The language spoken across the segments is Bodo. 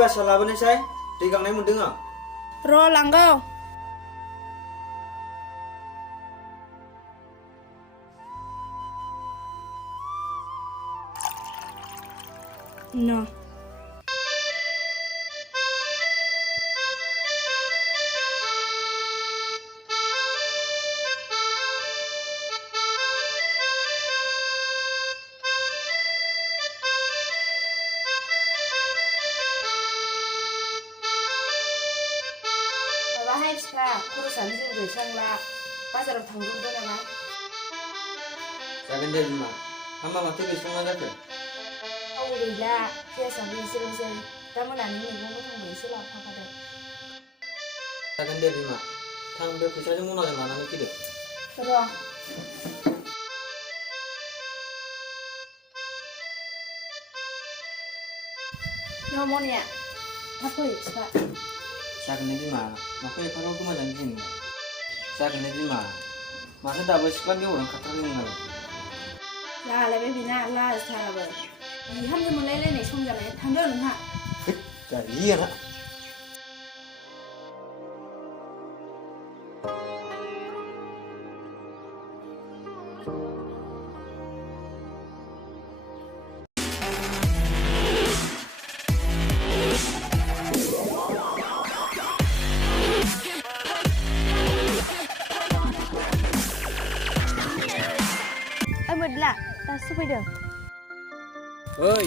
बासा लाबोनायसाय दै गांनाय मोनदों आं र' लांगौ न माबाहाय फिफा खरसानो जेबो गैथारला बाजाराव थांब्रबदो नामा जागोन दे बिमा हामा माथो गैस्राङा जाखो थाव गैला पियासाबो एसेल'सै दा मोनानि मैगं गोथांबो एसे लाबोफाखादो जागोन दे बिमा थां बे फैसाजों मनाजों लानानै फैदो र' न' मनिया थाब फै फिफा जागोन दे बिमा माखौ एफाराव गोमाजानो गिनो जागोन दे बिमा माथो दाबो सिख्लानि बेवर ओंखारथाराखै नोंनालाय लालायबाय बेना लाजथाराबो बिहामजो मोनलायलायनाय सम जानाय थांदो नोंहा गालियाना मोदला दासो फैदों ओइ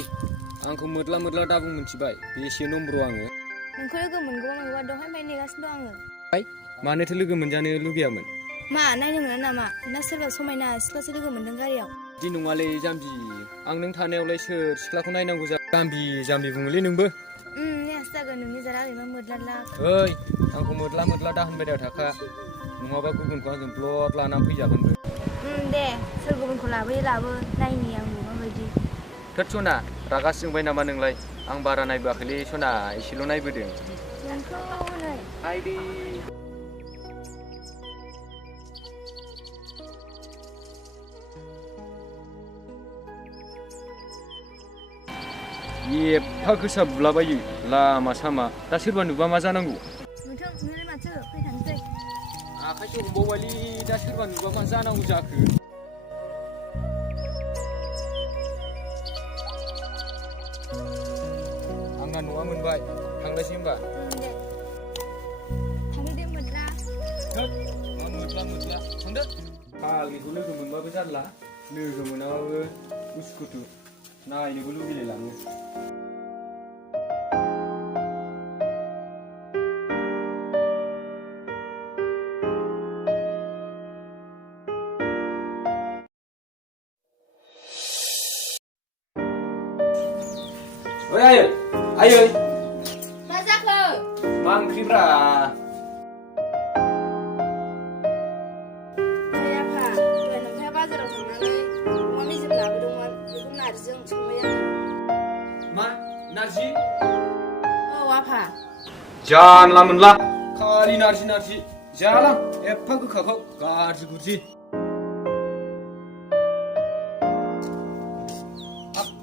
आंखौ मोदला मोदला दाबुं मिथिबाय बेसे नम्बर आङो नोंखौ लोगो मोनगौबा मोनगौबा दहायनिफ्राय नेगासिनो दं आङो मानोथो लोगो मोनजानो लुगैयामोन मा नायनो मोना नामा ना सोरबा समायना सिख्लासो लोगो मोनदों गारियाव बिदि नङालै जाम्बि आं नों थानायावलाय सोर सिख्लाखौ नायनांगौ जाम्बि जाम्बि बुङोलै नोंबो नेस जागोन नोंनि जारा ओरैनो मोदला ओइ आंखौ मोदला मोदला दा होनबाय थाखा नङाबा गुबुनखौ आंजों ब्लद लानानै फैजागोनबो दे सोर गुबुनखौ लाबोयो लाबो नायनि आं माबायदि थोद सना रागा जोंबाय नामा नोंलाय आं बारा नायबोआखैलै सना एसेल' नायबोदों नोंखौ नै आइदि एफा गोसा बुलाबायो लामा सामा दा सोरबा नुबा मा जानांगौ नुथों नुलाय माथो फैखानोसै आखाइसो हमबावबायलै दा सोरबा नुबा मा जानांगौ जाखो आंना न'आ मोनबाय थांनोसै होमबा दे थांनो दे मोदला मा मोदला मोदला थांदो फाग्लिखौ लोगो मोनबाबो जारला लोगो मोनाबाबो उसुखुथु नायनोबो लुगैलायलाङो ओइ आयै आयै मा जाखो मा ओंख्रिब्रा ओइ आफा दहाय नोंथाङा बाजाराव थांनानै अमा मेजेम लाबोदोंमोन बेखौ नारजिजों संबाय आङो मा नारजि औ आफा जानला मोनला खालि नारजि नारजि जालां एफा गोखाखौ गाज्रि गुज्रि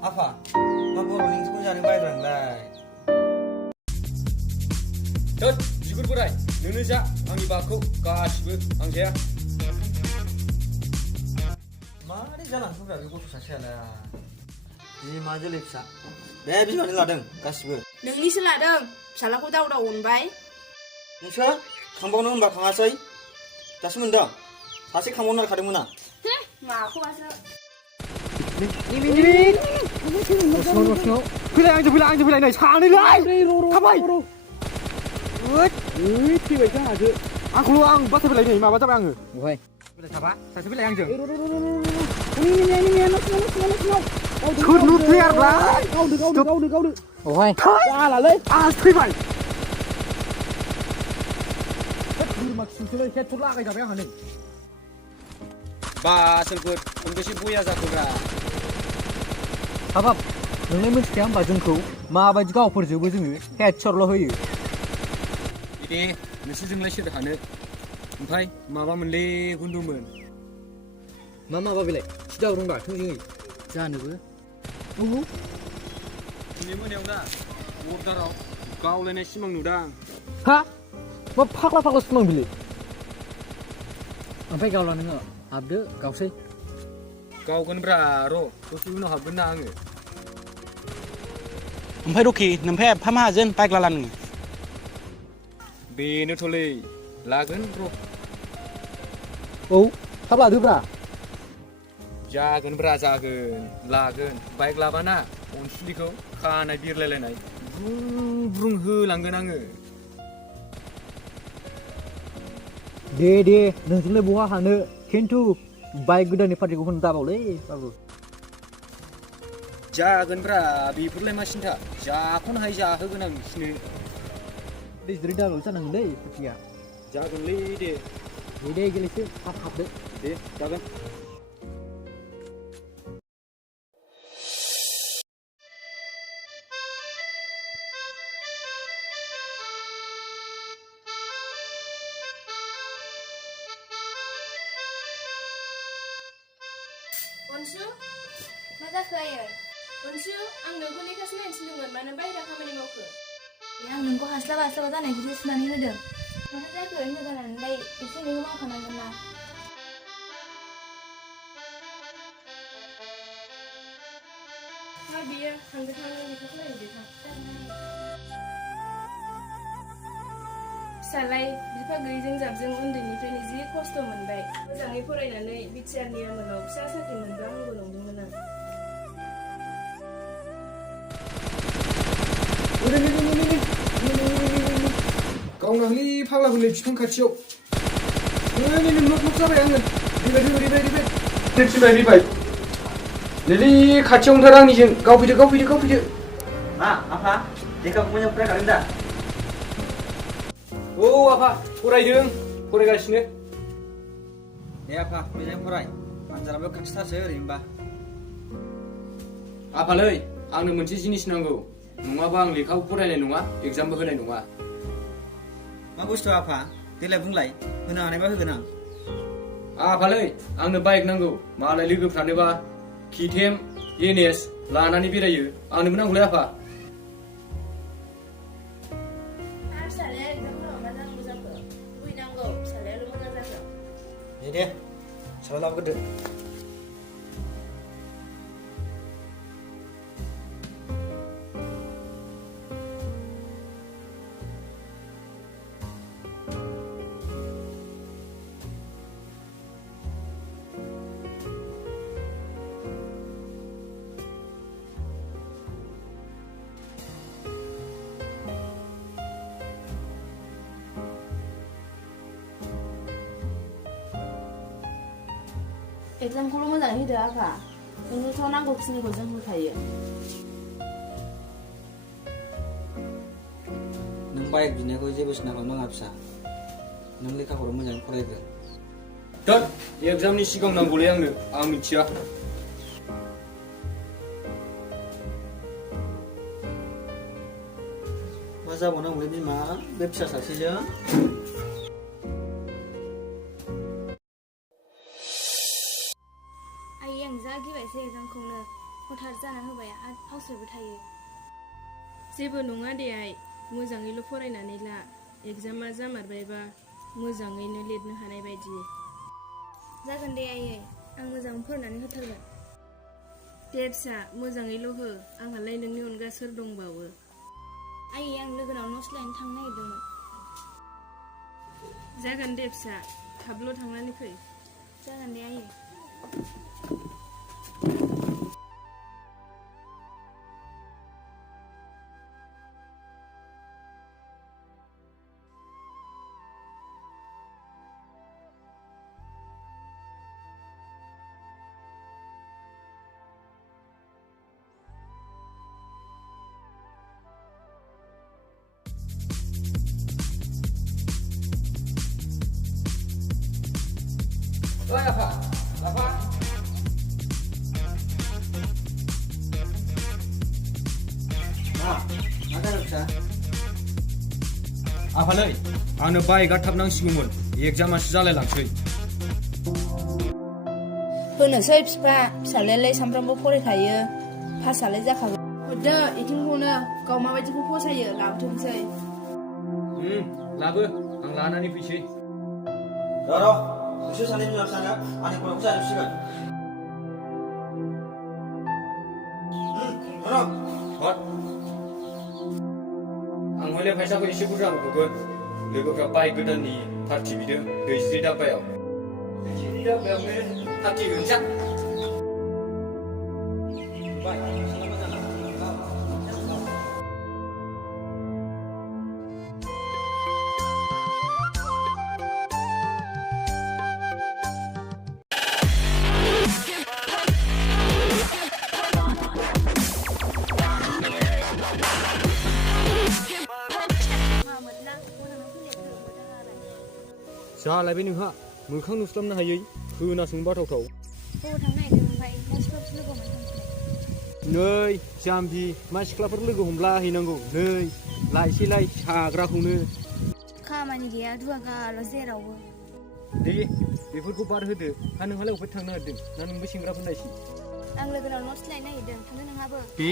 आफा मा बर'नि ओंख्रिखौ जानो बायब्रा नोंलाय थोद बिगुर बोराय नोंनो जा आंनि बागखौ गासिबो आं जाया मारै जालांखोब्रा बे गथ' सासेयालाय बिमा जोलै फिसा बे बिमानो लादों गासिबो नोंनिसो लादों फिसालाखौ दाव दाव अनबाय नोंसोर खांबावनो होनबा खाङासै दासो मोनदों सासे खांबावनो नारखादोंमोन आं माखौबासो फैलाय आंजों फैलाय नै सानैलाय थाबाय थैबायसो आंहासो आंखौल' आं बाथाय फैलाय नै माबा जाबाय आङो बहाय फैलाय थाबा सासे फैलाय आंजों सोर नुथैयारब्ला गावदो बहाय जालालै आं थैबाय बोरमा खिसोलाय हेडशट लागायजाबाय आंहा नै बासोलफोर खनबेसे बया जाखोब्रा हाबाब नोंलाय मिथिखाया होमबा जोंखौ माबायदि गावफोरजोबो जोङो हेडशटल' होयो दे नोंसोरजोंलाय सोर हानो ओमफ्राय माबामोनलै गुन्दुमोन मा माबा बेलाय सिदा रोंबा थोंजोङै जानोबो दिनै मोनायाव ना अर्डाराव गावलायनाय सिमां नुदां हा मा फाग्ला फाग्ला सिमां बिलाय ओमफ्राय गावला नोङो हाबदो गावसै गावगोनब्रा र' दसे उनाव हाबगोन ना आङो ओमफ्राय रकि नोमफाया एफा माहाजोन बाइक लाला नोङो बेनोथ'लै लागोन र' औ थाब लादोब्रा जागोनब्रा जागोन लागोन बाइक लाबाना अनसुलिखौ खानाय बिरलायलायनाय ब्रुं ब्रुं होलांगोन आङो दे नोंजोंलाय बहा हानो खिन्थु बाइक गोदाननि पार्टिखौ होनो दाबावलै बाबु जागोनब्रा बेफोरलाय मा सिन्था जाखौनोहाय जाहोगोन आं नोंसिनो दैज्रि दाबाव जानांगोनलै पार्टिया जागोनलै दे दे गेलेसै थाब हाबदो दे जागोन अनसु मा जाखो आयै अनसु आं नोंखौ लेखासो नायनो थिनदोंमोन मानो बाहेरा खामानि मावखो आं नोंखौ हास्लाबा जानायखौसो सुनानै होदों माथो जाखो हिनजाव जानानैलाय एसे एनैखौ मावखानांगोन ना मा बियो थांदो लेखा फरायहैदो थां फिसालाय बिफा गैयिजों जाबजों उन्दैनिफ्रायनो जि खस्थ' मोनबाय मोजाङै फरायनानै बिटिआरनि आमोलाव फिसा साख्रि मोनबा हामगौ नंदोंमोन आं गावनांलै फाग्लाफोरलै बिफां खाथियाव नक जाबाय आङो रिबाय नैलै खाथियाव ओंथार आंनिजों गावफैदो मा आफा लेखाखौ मोजां फरायखादों दा औ आफा फरायगासिनो दे आफा मोजाङै फराय आनजादाबो खाथिथारसो ओरैनोबा आफालै आंनो मोनसे जिनिस नांगौ नङाबा आं लेखाबो फरायनाय नङा एगजामबो होनाय नङा मा बुस्थु आफा देलाय बुंलाय होनो हानायबा होगोन आं आफालै आंनो बाइक नांगौ मालाय लोगोफ्रानोबा KTM NS लानानै बेरायो आंनोबो नांगौलै आफा फिसालाया एगजामफोराव मा नांगौ जाखो बुंनांगौ फिसालायाल' मोजां जागोन दे साला लाबोग्रोदो एगजामखौल' मोजाङै होदो आफा नोंनोथ' नांगौखिनिखौ जों होखायो नों बाइक बिनायखौ जेबो सिन्था खालामनाङा फिसा नों लेखाखौल' मोजाङै फरायग्रो दोद एगजामनि सिगां नांगौलै आंनो आं मिथिया मा जाबावनांगौलै बिमा बे फिसा सासेजों आयै आं जा गिबायसै एगजामखौनो हथार जाना होबाय फावसयबो थायो जेबो नङा दे आइ मोजाङैल' फरायनानै ला एगजामा जामारबायबा मोजाङैनो लिरनो हानाय बायदि जागोन दे आयै आं मोजाङै फरायनानै होथारगोन दे फिसा मोजाङैल' हो आंहालाय नोंनि अनगा सोर दंबावो आयै आं लोगोनाव न'ट्स लायनो थांनो नागिरदोंमोन जागोन दे फिसा थाबल' थांनानै फै जागोन दे आयै ओइ आफा मा जादों फिसा आफालै आंनो बाइकआ थाब नांसिगौमोन एगजामासो जालायलांसै होनोसै फिफा फिसालायालाय सामफ्रामबो फरायखायो पासआलाय जाखागोन हरदो इथिंखौनो गाव माबायदिखौ फसायो लाबोथोंसै लाबो आं लानानै फैसै र' बिसोर सानै बिमा फिसाना आंनि खर'खौ जाजोबसिगोन हट आं हले फैसाखौ एसे बुरजा हरगोन लोगोफ्रा बाइक गोदाननि पार्टि बिदों दैस्रि दाब्बायाव दैस्रि दाब्बायावनो पार्टि होनोसै जालायबाय नोंहा मोखां नुस्लाबनो हायै खोनासंनो बाथावथाव बबाव थांनो नागिरदों ओमफ्राय मा सिख्लाफोर लोगो मोनथांखो नै जाम्बि मा सिख्लाफोर लोगो हमला हैनांगौ नै लायसैलाय साग्राखौनो खामानि गैया दुगागाल' जेरावबो दे बेफोरखौ बाद होदो हा नोंहालाय अबेहाय थांनो नागिरदों ना नोंबो सेंग्राफोर नायसै आं लोगोनाव नट्स लायनो नागिरदों थांनो नोंहाबो दे